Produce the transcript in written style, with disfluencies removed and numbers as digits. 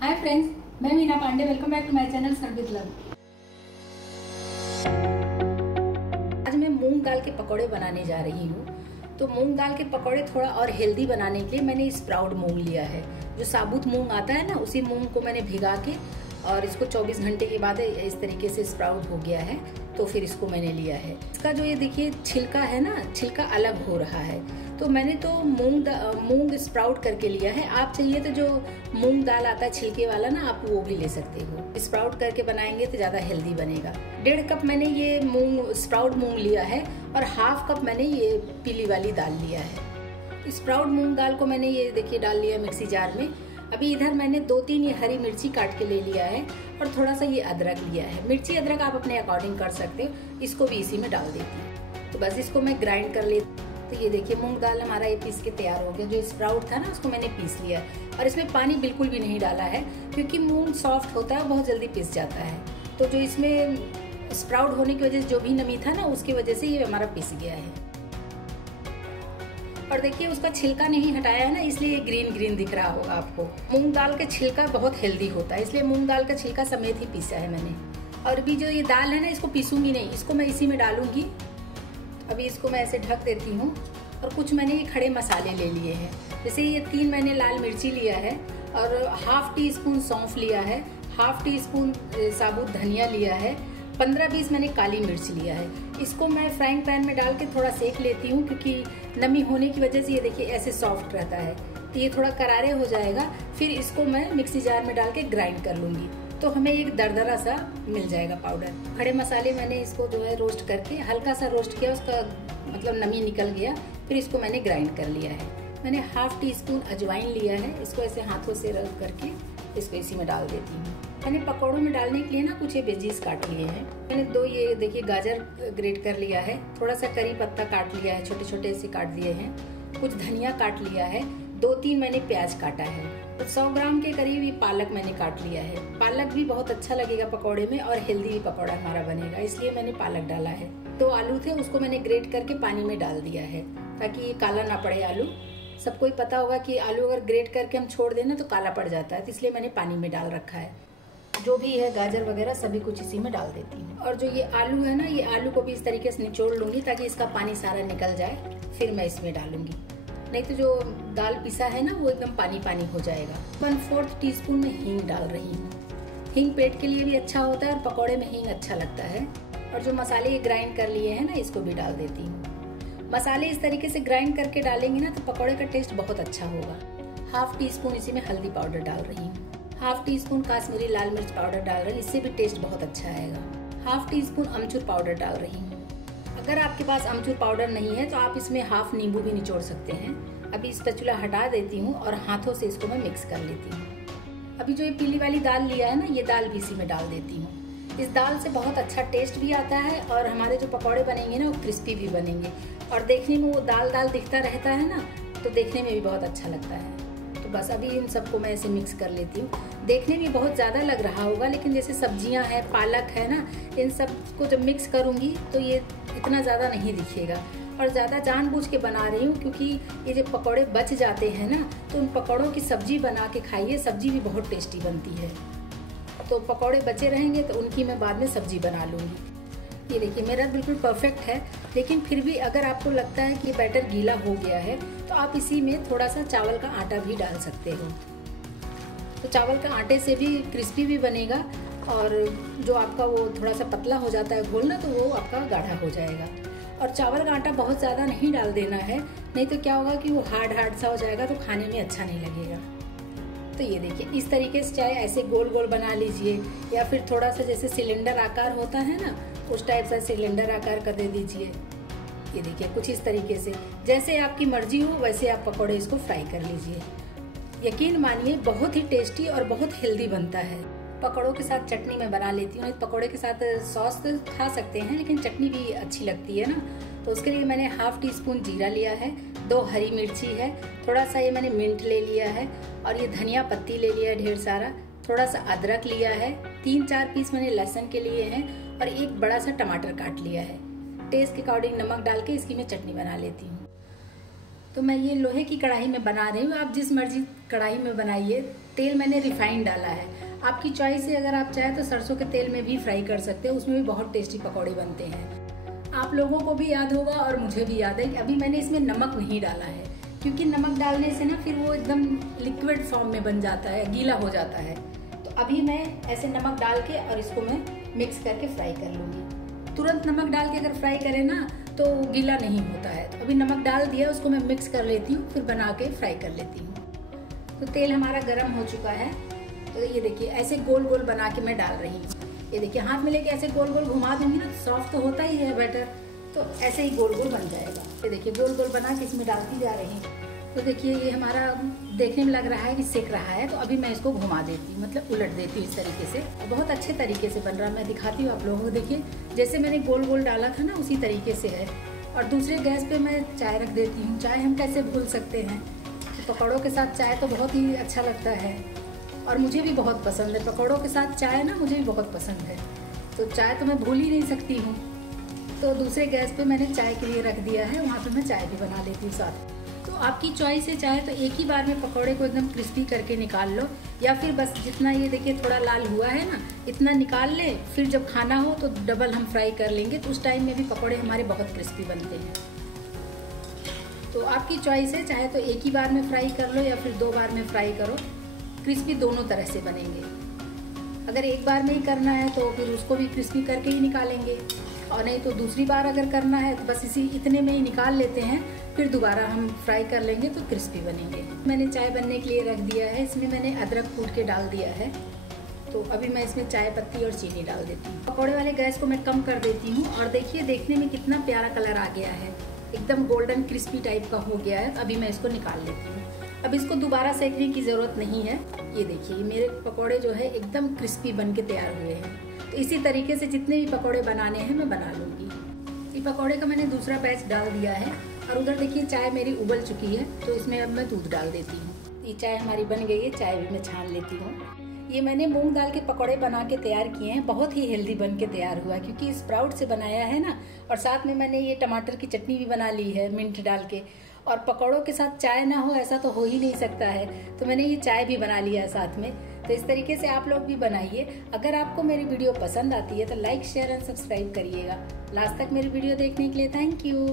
हाय friends, मैं Meena Pandey. Welcome back to my channel serve with love. आज मैं मूंग दाल के पकौड़े बनाने जा रही हूँ। तो मूंग दाल के पकौड़े थोड़ा और हेल्दी बनाने के लिए मैंने स्प्राउट मूंग लिया है। जो साबुत मूंग आता है ना, उसी मूंग को मैंने भिगा के और इसको 24 घंटे के बाद इस तरीके से स्प्राउट हो गया है, तो फिर इसको मैंने लिया है। इसका जो ये देखिए छिलका है ना, छिलका अलग हो रहा है। तो मैंने तो मूंग स्प्राउट करके लिया है। आप चाहिए तो जो मूंग दाल आता है छिलके वाला ना, आप वो भी ले सकते हो। स्प्राउट करके बनाएंगे तो ज़्यादा हेल्दी बनेगा। 1.5 कप मैंने ये स्प्राउट मूंग लिया है और 1/2 कप मैंने ये पीली वाली दाल लिया है। स्प्राउट मूंग दाल को मैंने ये देखिए डाल लिया मिक्सी जार में। अभी इधर मैंने 2-3 ये हरी मिर्ची काट के ले लिया है और थोड़ा सा ये अदरक लिया है। मिर्ची अदरक आप अपने अकॉर्डिंग कर सकते हो। इसको भी इसी में डाल देती हूँ। तो बस इसको मैं ग्राइंड कर लेती। तो ये देखिए मूंग दाल हमारा ये पीस के तैयार हो गया। जो स्प्राउट था ना, उसको मैंने पीस लिया और इसमें पानी बिल्कुल भी नहीं डाला है, क्योंकि मूंग सॉफ्ट होता है, बहुत जल्दी पिस जाता है। तो जो इसमें स्प्राउट होने की वजह से जो भी नमी था ना, उसकी वजह से ये हमारा पिस गया है। और देखिए उसका छिलका नहीं हटाया है ना, इसलिए ये ग्रीन ग्रीन दिख रहा होगा आपको। मूंग दाल का छिलका बहुत हेल्दी होता है, इसलिए मूंग दाल का छिलका समेत ही पीसा है मैंने। और भी जो ये दाल है ना, इसको पीसूंगी नहीं, इसको मैं इसी में डालूंगी। अभी इसको मैं ऐसे ढक देती हूँ। और कुछ मैंने ये खड़े मसाले ले लिए हैं। जैसे ये 3 मैंने लाल मिर्ची लिया है और 1/2 टीस्पून सौंफ लिया है, 1/2 टीस्पून साबुत धनिया लिया है, 15-20 मैंने काली मिर्च लिया है। इसको मैं फ्राइंग पैन में डाल के थोड़ा सेक लेती हूँ, क्योंकि नमी होने की वजह से ये देखिए ऐसे सॉफ्ट रहता है। तो ये थोड़ा करारे हो जाएगा, फिर इसको मैं मिक्सी जार में डाल के ग्राइंड कर लूँगी, तो हमें एक दरदरा सा मिल जाएगा पाउडर। खड़े मसाले मैंने इसको जो है रोस्ट करके हल्का सा रोस्ट किया, उसका मतलब नमी निकल गया, फिर इसको मैंने ग्राइंड कर लिया है। मैंने 1/2 टीस्पून अजवाइन लिया है, इसको ऐसे हाथों से रब करके इसको इसी में डाल देती हूँ। मैंने पकौड़ों में डालने के लिए ना कुछ ये वेजीज काट लिए हैं। मैंने 2 ये देखिए गाजर ग्रेट कर लिया है, थोड़ा सा करी पत्ता काट लिया है, छोटे छोटे से काट दिए हैं, कुछ धनिया काट लिया है, 2-3 मैंने प्याज काटा है, 100 ग्राम के करीब ये पालक मैंने काट लिया है। पालक भी बहुत अच्छा लगेगा पकौड़े में और हेल्दी भी पकौड़ा हमारा बनेगा, इसलिए मैंने पालक डाला है। 2 आलू थे, उसको मैंने ग्रेट करके पानी में डाल दिया है, ताकि ये काला ना पड़े आलू। सबको ही पता होगा कि आलू अगर ग्रेट करके हम छोड़ देना तो काला पड़ जाता है, तो इसलिए मैंने पानी में डाल रखा है। जो भी है गाजर वगैरह सभी कुछ इसी में डाल देती हूँ। और जो ये आलू है ना, ये आलू को भी इस तरीके से निचोड़ लूंगी ताकि इसका पानी सारा निकल जाए, फिर मैं इसमें डालूंगी। नहीं तो जो दाल पिसा है ना, वो एकदम पानी पानी हो जाएगा। 1/4 टीस्पून में हींग डाल रही हूँ। हींग पेट के लिए भी अच्छा होता है और पकौड़े में हींग अच्छा लगता है। और जो मसाले ये ग्राइंड कर लिए हैं ना, इसको भी डाल देती हूँ। मसाले इस तरीके से ग्राइंड करके डालेंगे ना, तो पकौड़े का टेस्ट बहुत अच्छा होगा। 1/2 टीस्पून इसी में हल्दी पाउडर डाल रही हूँ, 1/2 टीस्पून काश्मीरी लाल मिर्च पाउडर डाल रही हूँ, इससे भी टेस्ट बहुत अच्छा आएगा। 1/2 टीस्पून अमचूर पाउडर डाल रही हूँ। अगर आपके पास अमचूर पाउडर नहीं है तो आप इसमें 1/2 नींबू भी निचोड़ सकते हैं। अभी स्पैचुला हटा देती हूँ और हाथों से इसको मैं मिक्स कर लेती हूँ। अभी जो ये पीली वाली दाल लिया है ना, ये दाल भी इसी में डाल देती हूँ। इस दाल से बहुत अच्छा टेस्ट भी आता है और हमारे जो पकौड़े बनेंगे ना, वो क्रिस्पी भी बनेंगे। और देखने में वो दाल दाल दिखता रहता है ना, तो देखने में भी बहुत अच्छा लगता है। तो बस अभी इन सबको मैं ऐसे मिक्स कर लेती हूँ। देखने में बहुत ज़्यादा लग रहा होगा, लेकिन जैसे सब्जियां हैं, पालक है ना, इन सब को जब मिक्स करूँगी तो ये इतना ज़्यादा नहीं दिखेगा। और ज़्यादा जानबूझ के बना रही हूँ, क्योंकि ये जो पकौड़े बच जाते हैं ना, तो उन पकौड़ों की सब्जी बना के खाइए, सब्जी भी बहुत टेस्टी बनती है। तो पकौड़े बचे रहेंगे तो उनकी मैं बाद में सब्जी बना लूँगी। ये देखिए मेरा बिल्कुल परफेक्ट है, लेकिन फिर भी अगर आपको लगता है कि बैटर गीला हो गया है, तो आप इसी में थोड़ा सा चावल का आटा भी डाल सकते हो। तो चावल का आटे से भी क्रिस्पी भी बनेगा, और जो आपका वो थोड़ा सा पतला हो जाता है घोल ना, तो वो आपका गाढ़ा हो जाएगा। और चावल का आटा बहुत ज़्यादा नहीं डाल देना है, नहीं तो क्या होगा कि वो हार्ड सा हो जाएगा, तो खाने में अच्छा नहीं लगेगा। तो ये देखिए इस तरीके से चाहे ऐसे गोल गोल बना लीजिए, या फिर थोड़ा सा जैसे सिलेंडर आकार होता है ना, उस टाइप से सिलेंडर आकार कर दे दीजिए। ये देखिए कुछ इस तरीके से, जैसे आपकी मर्जी हो वैसे आप पकौड़े इसको फ्राई कर लीजिए। यकीन मानिए बहुत ही टेस्टी और बहुत हेल्दी बनता है। पकौड़ों के साथ चटनी मैं बना लेती हूँ। पकौड़े के साथ सॉस तो खा सकते हैं, लेकिन चटनी भी अच्छी लगती है ना। तो उसके लिए मैंने 1/2 टीस्पून जीरा लिया है, 2 हरी मिर्ची है, थोड़ा सा ये मैंने मिंट ले लिया है, और ये धनिया पत्ती ले लिया है ढेर सारा, थोड़ा सा अदरक लिया है, 3-4 पीस मैंने लहसुन के लिए हैं, और एक बड़ा सा टमाटर काट लिया है। टेस्ट के अकॉर्डिंग नमक डाल के इसकी मैं चटनी बना लेती हूँ। तो मैं ये लोहे की कढ़ाई में बना रही हूँ, आप जिस मर्जी कढ़ाई में बनाइए। तेल मैंने रिफाइंड डाला है, आपकी चॉइस है। अगर आप चाहें तो सरसों के तेल में भी फ्राई कर सकते हो, उसमें भी बहुत टेस्टी पकौड़े बनते हैं। आप लोगों को भी याद होगा और मुझे भी याद है कि अभी मैंने इसमें नमक नहीं डाला है, क्योंकि नमक डालने से ना फिर वो एकदम लिक्विड फॉर्म में बन जाता है, गीला हो जाता है। तो अभी मैं ऐसे नमक डाल के और इसको मैं मिक्स करके फ्राई कर लूँगी। तुरंत नमक डाल के अगर फ्राई करें ना तो गीला नहीं होता है। तो अभी नमक डाल दिया, उसको मैं मिक्स कर लेती हूँ, फिर बना के फ्राई कर लेती हूँ। तो तेल हमारा गर्म हो चुका है। तो ये देखिए ऐसे गोल गोल बना के मैं डाल रही हूँ। ये देखिए हाथ में लेके ऐसे गोल गोल घुमा दूंगी ना तो सॉफ्ट तो होता ही है बैटर, तो ऐसे ही गोल गोल बन जाएगा। ये देखिए गोल गोल बना के इसमें डालती जा रही हूँ। तो देखिए ये हमारा देखने में लग रहा है कि सेक रहा है, तो अभी मैं इसको घुमा देती हूँ, मतलब उलट देती हूँ इस तरीके से। बहुत अच्छे तरीके से बन रहा है, मैं दिखाती हूँ आप लोगों को। देखिए जैसे मैंने गोल गोल डाला था ना उसी तरीके से है। और दूसरे गैस पे मैं चाय रख देती हूँ। चाय हम कैसे भूल सकते हैं, तो पकौड़ों के साथ चाय तो बहुत ही अच्छा लगता है और मुझे भी बहुत पसंद है। पकौड़ों के साथ चाय ना मुझे भी बहुत पसंद है, तो चाय तो मैं भूल ही नहीं सकती हूँ। तो दूसरे गैस पे मैंने चाय के लिए रख दिया है, वहाँ पे मैं चाय भी बना लेती हूँ साथ। तो आपकी चॉइस है, चाहे तो एक ही बार में पकौड़े को एकदम क्रिस्पी करके निकाल लो, या फिर बस जितना ये देखिए थोड़ा लाल हुआ है ना इतना निकाल ले, फिर जब खाना हो तो डबल हम फ्राई कर लेंगे, तो उस टाइम में भी पकौड़े हमारे बहुत क्रिस्पी बनते हैं। तो आपकी चॉइस है, चाहे तो एक ही बार में फ्राई कर लो या फिर 2 बार में फ्राई करो, क्रिस्पी दोनों तरह से बनेंगे। अगर एक बार में ही करना है तो फिर उसको भी क्रिस्पी करके ही निकालेंगे, और नहीं तो दूसरी बार अगर करना है तो बस इतने में ही निकाल लेते हैं, फिर दोबारा हम फ्राई कर लेंगे तो क्रिस्पी बनेंगे। मैंने चाय बनने के लिए रख दिया है, इसमें मैंने अदरक कूट के डाल दिया है। तो अभी मैं इसमें चाय पत्ती और चीनी डाल देती हूँ। पकौड़े वाले गैस को मैं कम कर देती हूँ, और देखिए देखने में कितना प्यारा कलर आ गया है, एकदम गोल्डन क्रिस्पी टाइप का हो गया है। अभी मैं इसको निकाल लेती हूँ। अब इसको दोबारा सेकने की ज़रूरत नहीं है। ये देखिए मेरे पकौड़े जो है एकदम क्रिस्पी बन के तैयार हुए हैं। तो इसी तरीके से जितने भी पकौड़े बनाने हैं मैं बना लूँगी। ये पकौड़े का मैंने दूसरा बैच डाल दिया है, और उधर देखिए चाय मेरी उबल चुकी है, तो इसमें अब मैं दूध डाल देती हूँ। ये चाय हमारी बन गई है, चाय भी मैं छान लेती हूँ। ये मैंने मूंग दाल के पकौड़े बना के तैयार किए हैं, बहुत ही हेल्दी बन के तैयार हुआ, क्योंकि स्प्राउट से बनाया है ना। और साथ में मैंने ये टमाटर की चटनी भी बना ली है मिंट डाल के। और पकौड़ों के साथ चाय ना हो ऐसा तो हो ही नहीं सकता है, तो मैंने ये चाय भी बना लिया है साथ में। तो इस तरीके से आप लोग भी बनाइए। अगर आपको मेरी वीडियो पसंद आती है तो लाइक शेयर एंड सब्सक्राइब करिएगा। लास्ट तक मेरी वीडियो देखने के लिए थैंक यू।